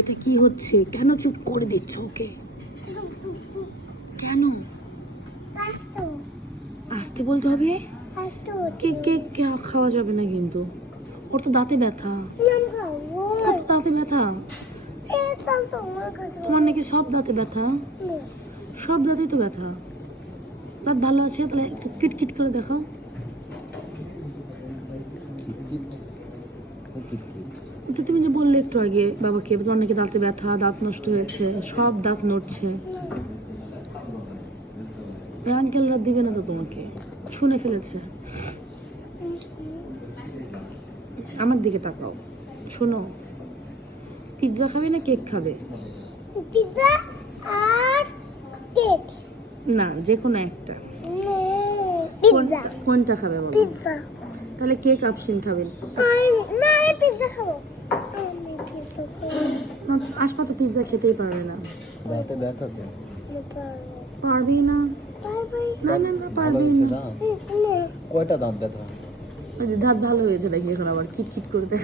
এটা কি হচ্ছে? কেন চুপ করে দিচ্ছ ওকে? কেন আসতে বলতে হবে? কেক কেক খাওয়া যাবে না কিন্তু, ওর তো দাঁতে ব্যথা। ওর তো দাঁতে ব্যথা। তোমার নাকি সব দাঁতে ব্যথা? সব দাঁতেই তো ব্যথা। দাঁত ভালো আছে? তাহলে একটু কিটকিট করে দেখাও। তো তুমি যে বললে একটু আগে বাবাকে তোমার নাকি দাঁতে ব্যথা, দাঁত নষ্ট হয়েছে, সব দাঁত নড়ছে। আঙ্কেলরা দিবে না তো তোমাকে, শুনে ফেলেছে। আমার দিকে তাকাও, শোনো, পিৎজা খাবে না কেক খাবে? পিৎজা আর কেক। না, যে কোনো একটা। পিৎজা। কোনটা খাবে বলো? পিৎজা। তাহলে কেক অপশন খাবেন? না, আমি পিৎজা খাবো। আশপা তো পিৎজা খেতেই পারবে না, দাঁতে ব্যথা তো। পারবি না। না না না, পারবি না। কয়টা দাঁত ব্যথা? দাঁত ভালো হয়েছে নাকি এখন আবার কিটকিট করতে?